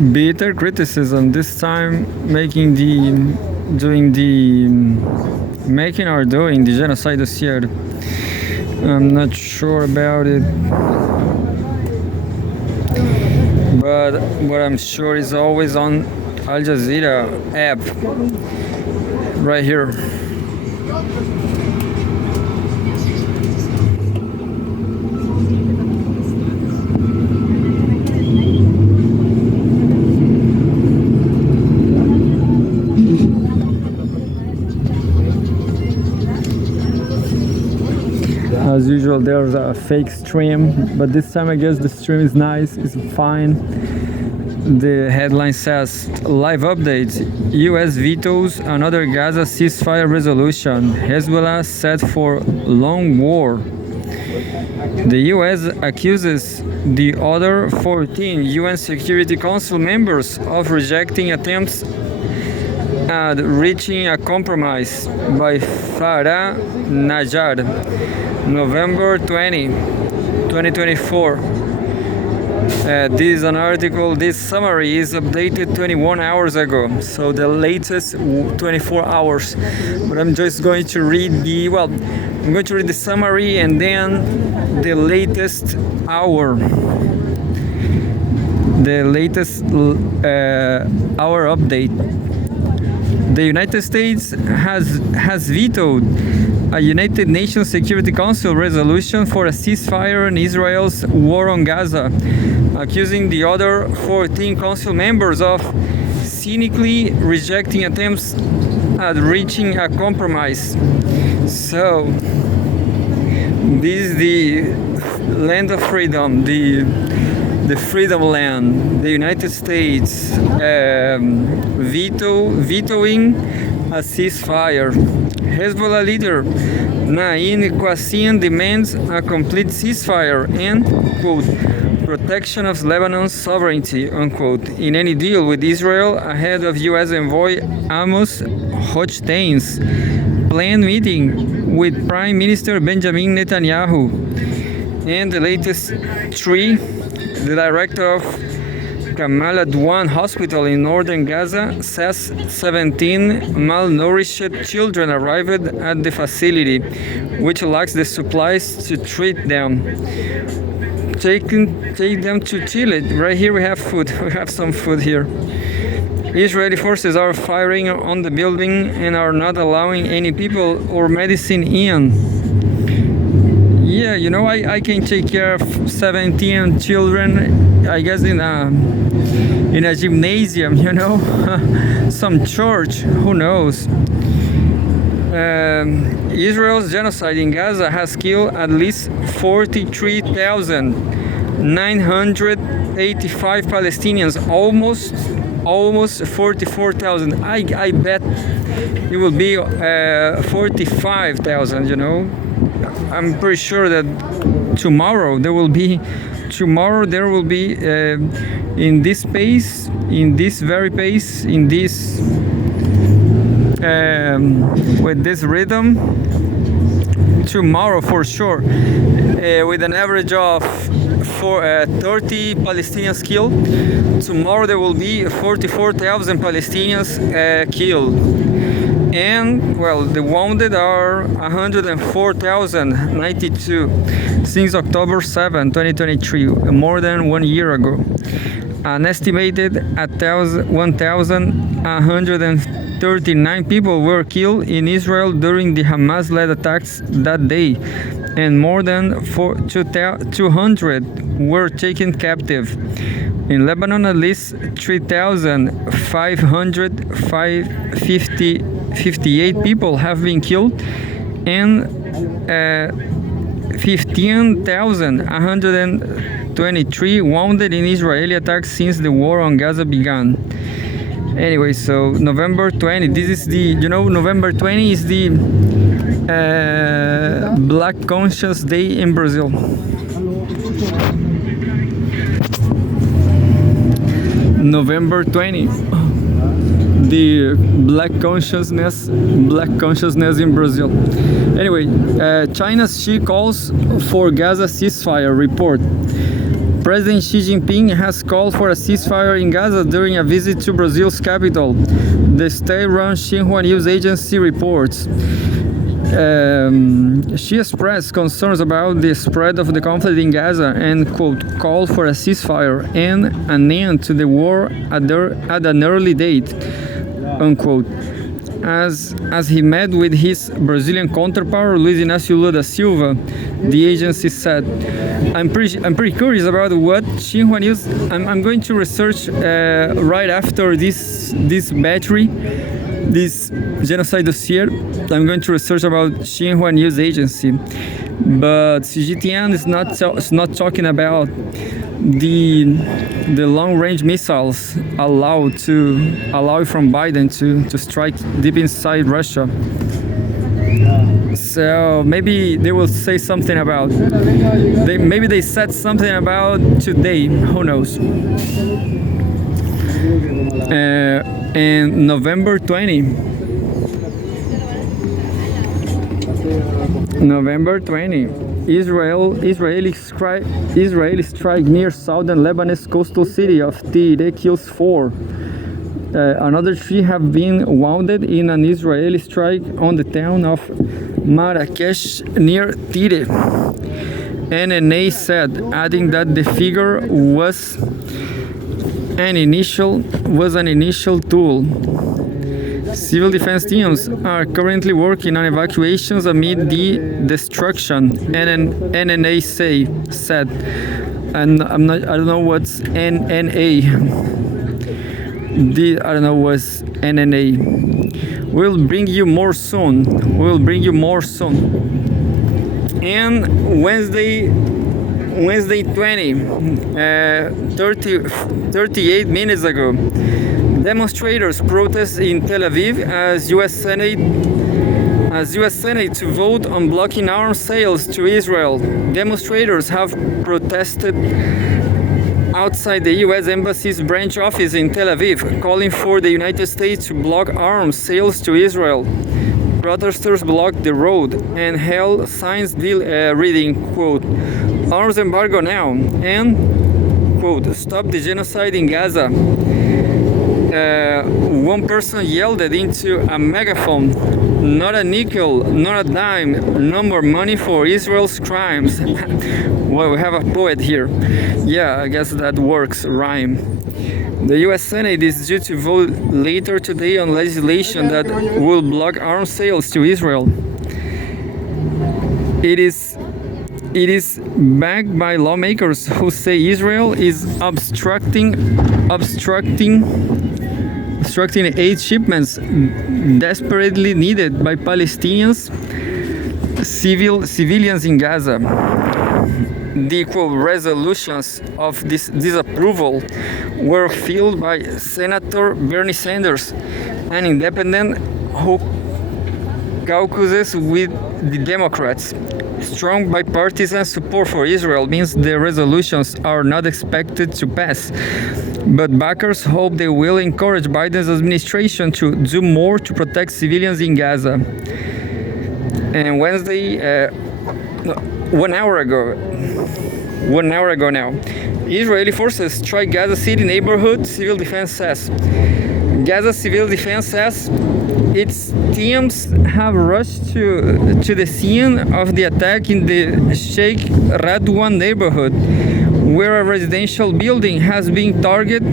bitter criticism. This time, doing the genocide this year. I'm not sure about it, but what I'm sure is always on Al Jazeera app right here. As usual, there's a fake stream, but this time I guess the stream is nice, it's fine. The headline says, live update, US vetoes another Gaza ceasefire resolution, Hezbollah set for long war. The US accuses the other 14 UN Security Council members of rejecting attempts at reaching a compromise by Farah Najjar, November 20, 2024. This is an article, this summary is updated 21 hours ago, so the latest 24 hours. But I'm just going to read I'm going to read the summary and then the latest hour. The latest hour update. The United States has vetoed a United Nations Security Council resolution for a ceasefire on Israel's war on Gaza, accusing the other 14 council members of cynically rejecting attempts at reaching a compromise. So, this is the land of freedom, the freedom land, the United States vetoing a ceasefire. Hezbollah leader Naim Qassem demands a complete ceasefire and, quote, protection of Lebanon's sovereignty, unquote, in any deal with Israel ahead of U.S. envoy Amos Hochstein's planned meeting with Prime Minister Benjamin Netanyahu. And the latest three, the director of Kamal Adwan Hospital in northern Gaza says 17 malnourished children arrived at the facility, which lacks the supplies to treat them. Take them to Chile. Right here we have food. We have some food here. Israeli forces are firing on the building and are not allowing any people or medicine in. Yeah, you know, I can take care of 17 children, I guess in a gymnasium, you know, some church, who knows. Israel's genocide in Gaza has killed at least 43,985 Palestinians, almost 44,000. I bet it will be 45,000, you know. I'm pretty sure that tomorrow there will be in this pace, in this very pace, in this with this rhythm, tomorrow for sure, with an average of 30 Palestinians killed. Tomorrow there will be 44,000 Palestinians killed. And, well, the wounded are 104,092 since October 7, 2023, more than 1 year ago. An estimated 1,139 people were killed in Israel during the Hamas-led attacks that day, and more than 200 were taken captive. In Lebanon, at least 3,558 people have been killed and 15,123 wounded in Israeli attacks since the war on Gaza began. Anyway, so November 20, this is the, November 20 is the Black Conscious Day in Brazil. November 20, the Black consciousness in Brazil. Anyway, China's Xi calls for Gaza ceasefire report. President Xi Jinping has called for a ceasefire in Gaza during a visit to Brazil's capital, the state-run Xinhua news agency reports. She expressed concerns about the spread of the conflict in Gaza and, quote, called for a ceasefire and an end to the war at an early date, unquote. As he met with his Brazilian counterpart, Luiz Inácio Lula da Silva, the agency said, I'm pretty curious about what Xinhua News. I'm going to research right after this genocide dossier. I'm going to research about Xinhua News Agency, but CGTN is not talking about the long-range missiles allowed from Biden to strike deep inside Russia. So maybe they will say something about. Maybe they said something about today. Who knows? And November 20, Israeli strike near southern Lebanon's coastal city of Tyre kills 4. Another 3 have been wounded in an Israeli strike on the town of Marrakesh near Tyre. NNA said, adding that the figure was an initial tool. Civil defense teams are currently working on evacuations amid the destruction, NNA said. And I don't know what's NNA. I don't know what's NNA. We'll bring you more soon. And Wednesday 20, 38 minutes ago, demonstrators protest in Tel Aviv as U.S. Senate to vote on blocking arms sales to Israel. Demonstrators have protested outside the U.S. Embassy's branch office in Tel Aviv, calling for the United States to block arms sales to Israel. Protesters blocked the road and held signs reading, quote, arms embargo now, and, quote, stop the genocide in Gaza. One person yelled it into a megaphone, not a nickel, not a dime, no more money for Israel's crimes. Well, we have a poet here. Yeah, I guess that works, rhyme. The U.S. Senate is due to vote later today on legislation that will block arms sales to Israel. It is backed by lawmakers who say Israel is obstructing aid shipments desperately needed by Palestinians, civilians in Gaza. The quote resolutions of this disapproval were filed by Senator Bernie Sanders, an independent who caucuses with the Democrats. Strong bipartisan support for Israel means the resolutions are not expected to pass, but backers hope they will encourage Biden's administration to do more to protect civilians in Gaza. And Wednesday, 1 hour ago now, Israeli forces strike Gaza City neighborhood, civil defense says. Gaza Civil Defense says its teams have rushed to the scene of the attack in the Sheikh Radwan neighborhood, where a residential building has been targeted.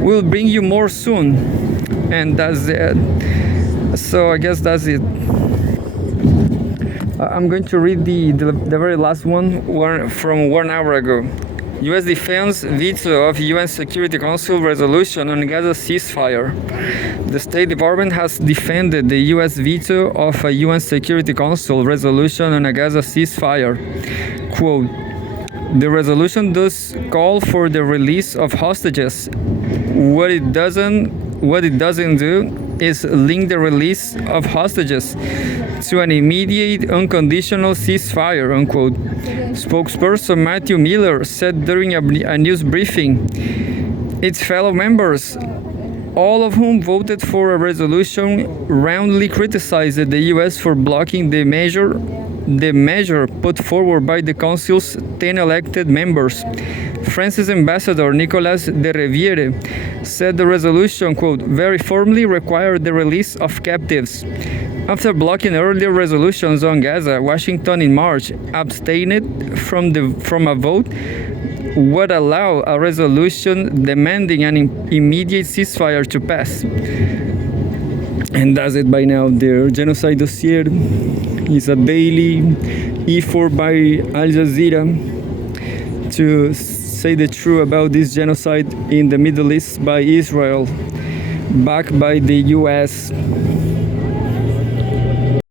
We'll bring you more soon. And that's it. So I guess that's it. I'm going to read the very last one from 1 hour ago. U.S. defense veto of UN Security Council resolution on Gaza ceasefire. The State Department has defended the U.S. veto of a UN Security Council resolution on a Gaza ceasefire. Quote, the resolution does call for the release of hostages. What it doesn't do is link the release of hostages to an immediate unconditional ceasefire, unquote. Spokesperson Matthew Miller said during a news briefing, its fellow members, all of whom voted for a resolution, roundly criticized the U.S. for blocking the measure put forward by the Council's 10 elected members. France's ambassador Nicolas de Riviere said the resolution, quote, very firmly required the release of captives. After blocking earlier resolutions on Gaza, Washington in March abstained from a vote would allow a resolution demanding an immediate ceasefire to pass. And that's it by now. The genocide dossier is a daily effort by Al Jazeera to say the truth about this genocide in the Middle East by Israel, backed by the US.